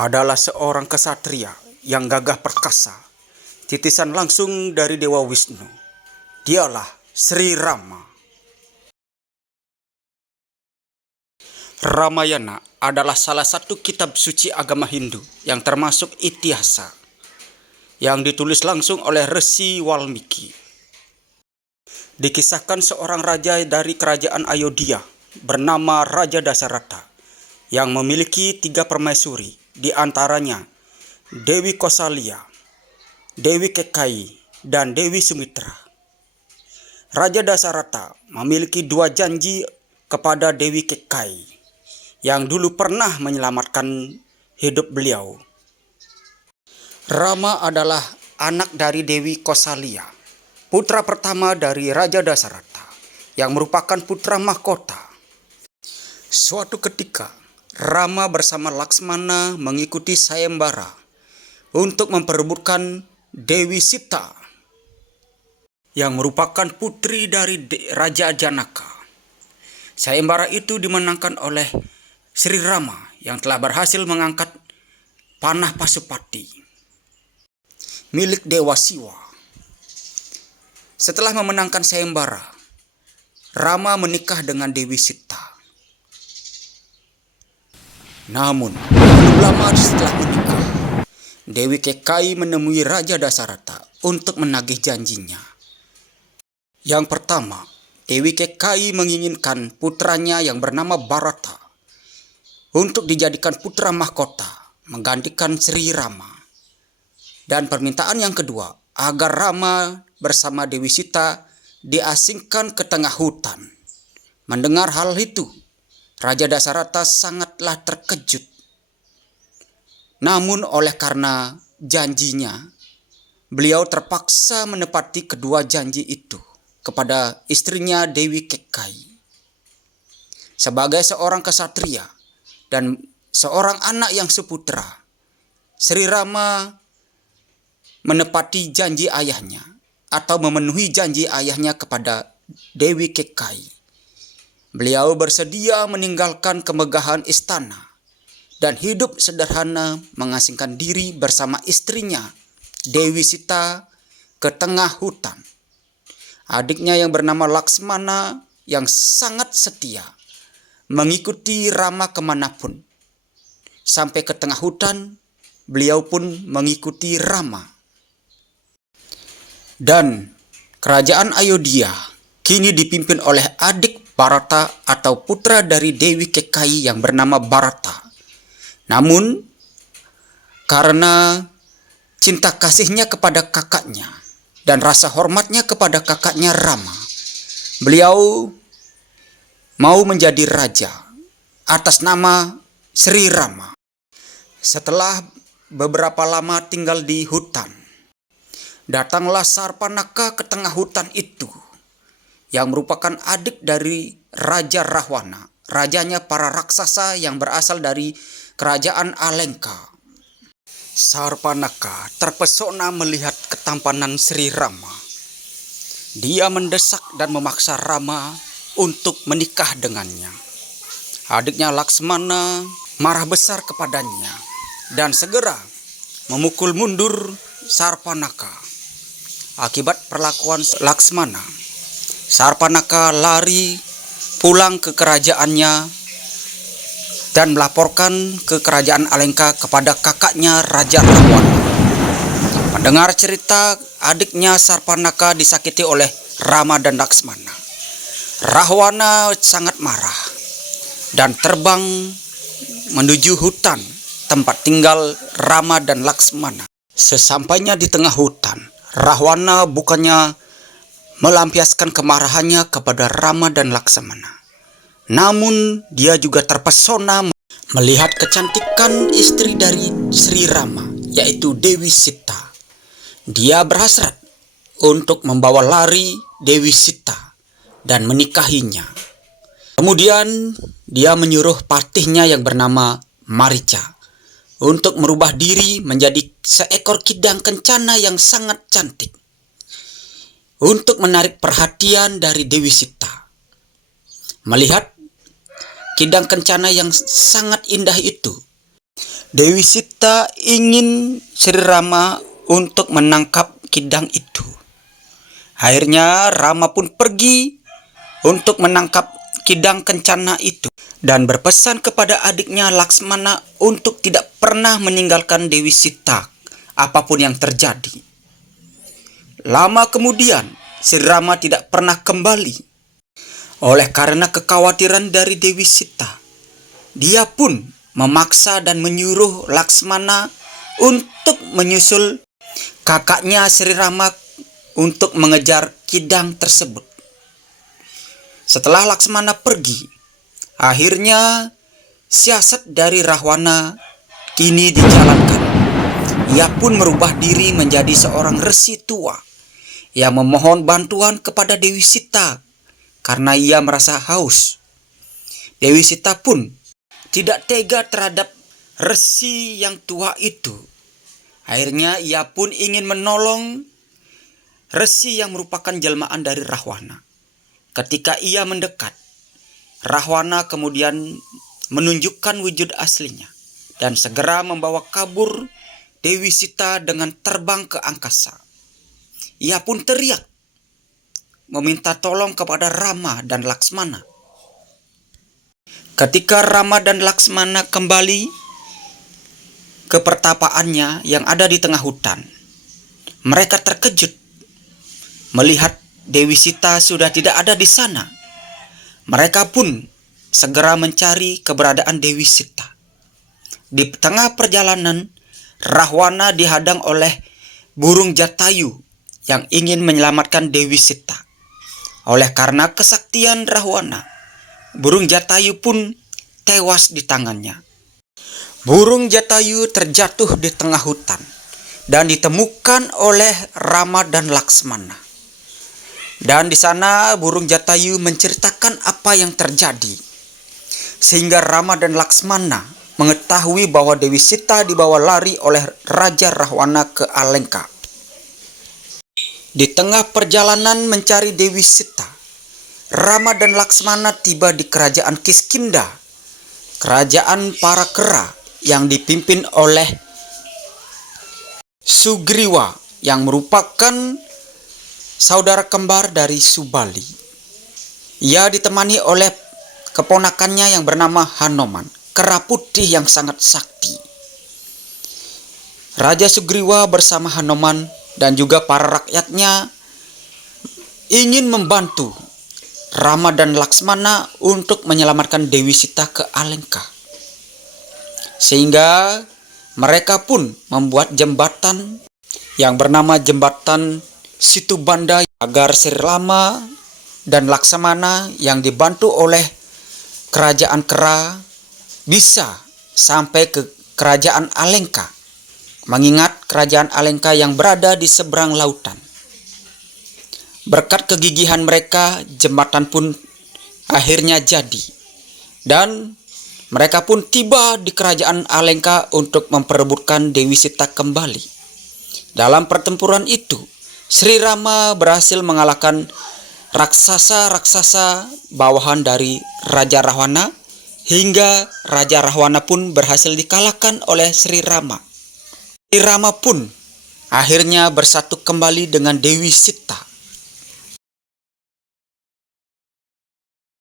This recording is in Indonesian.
adalah seorang kesatria yang gagah perkasa, titisan langsung dari Dewa Wisnu. Dialah Sri Rama. Ramayana adalah salah satu kitab suci agama Hindu yang termasuk Itihasa, yang ditulis langsung oleh Resi Walmiki. Dikisahkan seorang raja dari kerajaan Ayodhya bernama Raja Dasarata yang memiliki 3 permaisuri, di antaranya Dewi Kosalya, Dewi Kekayi, dan Dewi Sumitra. Raja Dasarata memiliki 2 janji kepada Dewi Kekayi yang dulu pernah menyelamatkan hidup beliau. Rama adalah anak dari Dewi Kosalya, putra pertama dari Raja Dasarata, yang merupakan putra mahkota. Suatu ketika, Rama bersama Laksmana mengikuti sayembara untuk memperebutkan Dewi Sita, yang merupakan putri dari Raja Janaka. Sayembara itu dimenangkan oleh Sri Rama yang telah berhasil mengangkat panah Pasupati milik Dewa Siwa. Setelah memenangkan sayembara, Rama menikah dengan Dewi Sita. Namun, belum lama setelah menikah, Dewi Kekayi menemui Raja Dasarata untuk menagih janjinya. Yang pertama, Dewi Kekayi menginginkan putranya yang bernama Bharata untuk dijadikan putra mahkota, menggantikan Sri Rama. Dan permintaan yang kedua, agar Rama bersama Dewi Sita diasingkan ke tengah hutan. Mendengar hal itu, Raja Dasarata sangatlah terkejut. Namun oleh karena janjinya, beliau terpaksa menepati kedua janji itu kepada istrinya Dewi Kekayi. Sebagai seorang kesatria dan seorang anak yang seputra, Sri Rama menepati janji ayahnya atau memenuhi janji ayahnya kepada Dewi Kekayi. Beliau bersedia meninggalkan kemegahan istana dan hidup sederhana, mengasingkan diri bersama istrinya Dewi Sita ke tengah hutan. Adiknya yang bernama Laksmana yang sangat setia mengikuti Rama kemanapun. Sampai ke tengah hutan, beliau pun mengikuti Rama. Dan kerajaan Ayodhya kini dipimpin oleh adik Bharata atau putra dari Dewi Kekayi yang bernama Bharata. Namun, karena cinta kasihnya kepada kakaknya dan rasa hormatnya kepada kakaknya Rama, beliau mau menjadi raja atas nama Sri Rama. Setelah beberapa lama tinggal di hutan, datanglah Sarpanaka ke tengah hutan itu, yang merupakan adik dari Raja Rahwana, rajanya para raksasa yang berasal dari kerajaan Alengka. Sarpanaka terpesona melihat ketampanan Sri Rama. Dia mendesak dan memaksa Rama untuk menikah dengannya. Adiknya Laksmana marah besar kepadanya dan segera memukul mundur Sarpanaka. Akibat perlakuan Laksmana, Sarpanaka lari pulang ke kerajaannya dan melaporkan ke kerajaan Alengka kepada kakaknya Raja Rahwana. Mendengar cerita adiknya Sarpanaka disakiti oleh Rama dan Laksmana, Rahwana sangat marah dan terbang menuju hutan tempat tinggal Rama dan Laksmana. Sesampainya di tengah hutan, Rahwana bukannya melampiaskan kemarahannya kepada Rama dan Laksmana. Namun dia juga terpesona melihat kecantikan istri dari Sri Rama, yaitu Dewi Sita. Dia berhasrat untuk membawa lari Dewi Sita dan menikahinya. Kemudian dia menyuruh patihnya yang bernama Marica untuk merubah diri menjadi seekor kidang kencana yang sangat cantik, untuk menarik perhatian dari Dewi Sita. Melihat kidang kencana yang sangat indah itu, Dewi Sita ingin Sri Rama untuk menangkap kidang itu. Akhirnya Rama pun pergi untuk menangkap kidang kencana itu dan berpesan kepada adiknya Laksmana untuk tidak pernah meninggalkan Dewi Sita apapun yang terjadi. Lama kemudian Sri Rama tidak pernah kembali. Oleh karena kekhawatiran dari Dewi Sita, dia pun memaksa dan menyuruh Laksmana untuk menyusul kakaknya Sri Rama untuk mengejar kidang tersebut. Setelah Laksmana pergi, akhirnya siasat dari Rahwana kini dijalankan. Ia pun merubah diri menjadi seorang resi tua yang memohon bantuan kepada Dewi Sita karena ia merasa haus. Dewi Sita pun tidak tega terhadap resi yang tua itu. Akhirnya ia pun ingin menolong resi yang merupakan jelmaan dari Rahwana. Ketika ia mendekat, Rahwana kemudian menunjukkan wujud aslinya dan segera membawa kabur Dewi Sita dengan terbang ke angkasa. Ia pun teriak meminta tolong kepada Rama dan Laksmana. Ketika Rama dan Laksmana kembali ke pertapaannya yang ada di tengah hutan, mereka terkejut melihat Dewi Sita sudah tidak ada di sana. Mereka pun segera mencari keberadaan Dewi Sita. Di tengah perjalanan, Rahwana dihadang oleh burung Jatayu yang ingin menyelamatkan Dewi Sita. Oleh karena kesaktian Rahwana, burung Jatayu pun tewas di tangannya. Burung Jatayu terjatuh di tengah hutan dan ditemukan oleh Rama dan Laksmana. Dan di sana burung Jatayu menceritakan apa yang terjadi, sehingga Rama dan Laksmana mengetahui bahwa Dewi Sita dibawa lari oleh Raja Rahwana ke Alengka. Di tengah perjalanan mencari Dewi Sita, Rama dan Laksmana tiba di kerajaan Kiskinda, kerajaan para kera yang dipimpin oleh Sugriwa yang merupakan saudara kembar dari Subali. Ia ditemani oleh keponakannya yang bernama Hanoman, kera putih yang sangat sakti. Raja Sugriwa bersama Hanoman dan juga para rakyatnya ingin membantu Rama dan Laksmana untuk menyelamatkan Dewi Sita ke Alengka. Sehingga mereka pun membuat jembatan yang bernama Jembatan Situbanda agar Sri Rama dan Laksmana yang dibantu oleh kerajaan kera bisa sampai ke kerajaan Alengka, mengingat kerajaan Alengka yang berada di seberang lautan. Berkat kegigihan mereka, jembatan pun akhirnya jadi. Dan mereka pun tiba di kerajaan Alengka untuk memperebutkan Dewi Sita kembali. Dalam pertempuran itu, Sri Rama berhasil mengalahkan raksasa-raksasa bawahan dari Raja Rahwana, hingga Raja Rahwana pun berhasil dikalahkan oleh Sri Rama. Sri Rama pun akhirnya bersatu kembali dengan Dewi Sita.